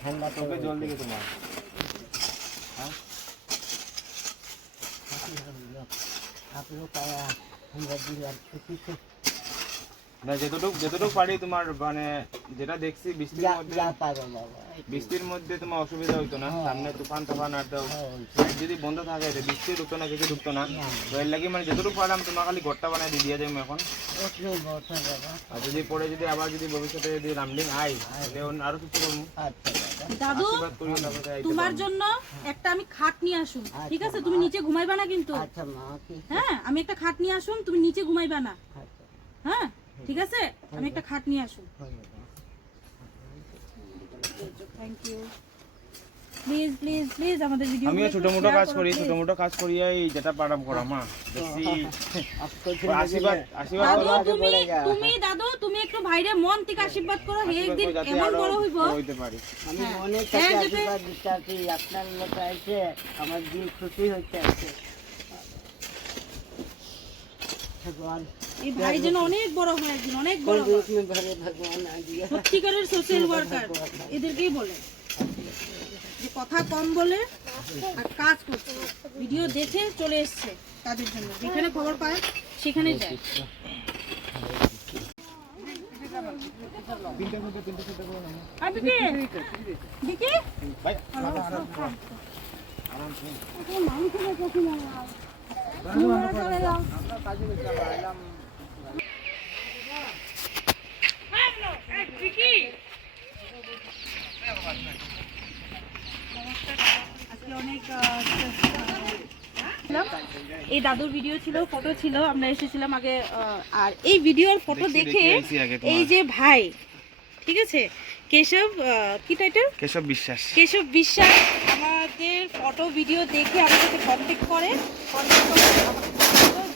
ঠান্ডা চোখে জল দিকে তোমার आप लोग आया हम रविवार छुट्टी से না যতটুকু পারি তোমার মানে যেটা দেখছি বৃষ্টির মধ্যে তোমার অসুবিধা হইতো না সামনে তুফান আর দাও যদি বন্ধ থাকে বৃষ্টি ঢুকতো না কিছু ঢুকতো না তো এর লাগি মানে যতটুকু পারলাম তোমার খালি ঘরটা বানাই দিয়ে যাই এখন আর যদি পরে যদি আবার যদি ভবিষ্যতে যদি রামলিং আই তাহলে আরো কিছু করবো। দাদু তোমার জন্য একটা আমি খাট নিয়ে আসুন, ঠিক আছে? তুমি নিচে ঘুমাইবা না কিন্তু। হ্যাঁ, আমি একটা খাট নিয়ে আসুন, তুমি নিচে ঘুমাইবা না। হ্যাঁ ঠিক আছে, আমি একটা খাট নিয়ে আসুন। Thank you. Please please please আমাদের ভিডিও আমিও ছোটমোটো কাজ করি এই যেটা পারাম করা মা বেশি আশীর্বাদ তুমি দাদু তুমি একটু ভাইরে মন থেকে আশীর্বাদ করো, হে একদিন এমন বড় হইতে পারে। আমি অনেক আশীর্বাদ দিচ্ছি আপনার লোক আছে, আমার দিন খুশি হচ্ছে আছে। ভগবান এই ভাই যেন অনেক বড় হয়, একদিন অনেক বড় হয়। ভগবান আ দিয়া সত্যিকারের সোশ্যাল ওয়ার্কার এদেরকেই বলে যে কথা কম বলে আর কাজ করছে, ভিডিও দেখে চলে এসছে তাদের জন্য, যেখানে খবর পায় সেখানে যায়। এই দাদুর ভিডিও ছিল, ফটো ছিল, আমরা এসেছিলাম আগে। আর এই ভিডিওর ফটো দেখে এই যে ভাই, ঠিক আছে, কেশব কি টাইটেল, কেশব বিশ্বাস আমাদের ফটো ভিডিও দেখে আমার সাথে কন্ট্যাক্ট করে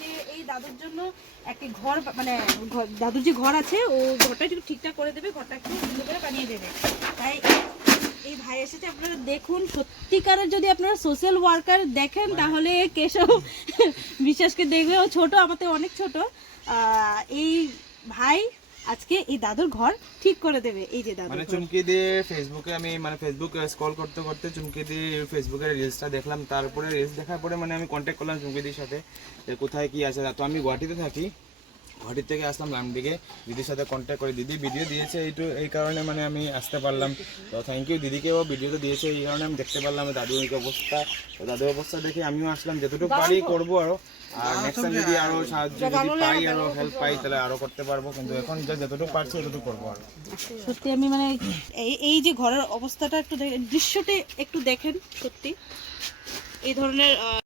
যে এই দাদুর জন্য একটা ঘর, মানে দাদুর যে ঘর আছে ও ঘরটা একটু ঠিকঠাক করে দেবে, ঘরটা একটু সুন্দর করে বানিয়ে দেবে। তাই এই ভাই এসেছে, আপনারা দেখুন। সত্যিকারের যদি আপনারা সোশ্যাল ওয়ার্কার দেখেন তাহলে কেশব বিশ্বাসকে দেখবে, ও ছোট, আমাদের অনেক ছোট। এই ভাই আজকে এই দাদুর ঘর ঠিক করে দেবে। এই যে দাদু মানে চুমকি দিয়ে ফেসবুকে আমি মানে ফেসবুক স্ক্রল করতে করতে চুমকি দিয়ে ফেসবুকের রিলসটা দেখলাম, তারপরে রিলস দেখার পরে মানে আমি কন্ট্যাক্ট করলাম চুমকি দির সাথে যে কোথায় কি আছে। তো আমি গুয়াহাটিতে থাকি, গুয়াহাটি থেকে আসলাম রামদিকে, দিদির সাথে কন্ট্যাক্ট করে দিদি ভিডিও দিয়েছে এই কারণে মানে আমি আসতে পারলাম। তো থ্যাংক ইউ দিদিকেও, ভিডিওটা দিয়েছে এই কারণে আমি দেখতে পারলাম দাদুর অবস্থা। তো দাদুর অবস্থা দেখে আমিও আসলাম, যতটুকু পারি করবো আরো। আর নেক্সট টাইম যদি আরো সাহায্য যদি পাই আরো হেল্প পাই তাহলে আরো করতে পারবো, কিন্তু এখন যতটুকু পারছি ততটুকু করবো। আর সত্যি আমি মানে এই যে ঘরের অবস্থাটা একটু দৃশ্যটা একটু দেখেন, সত্যি এই ধরনের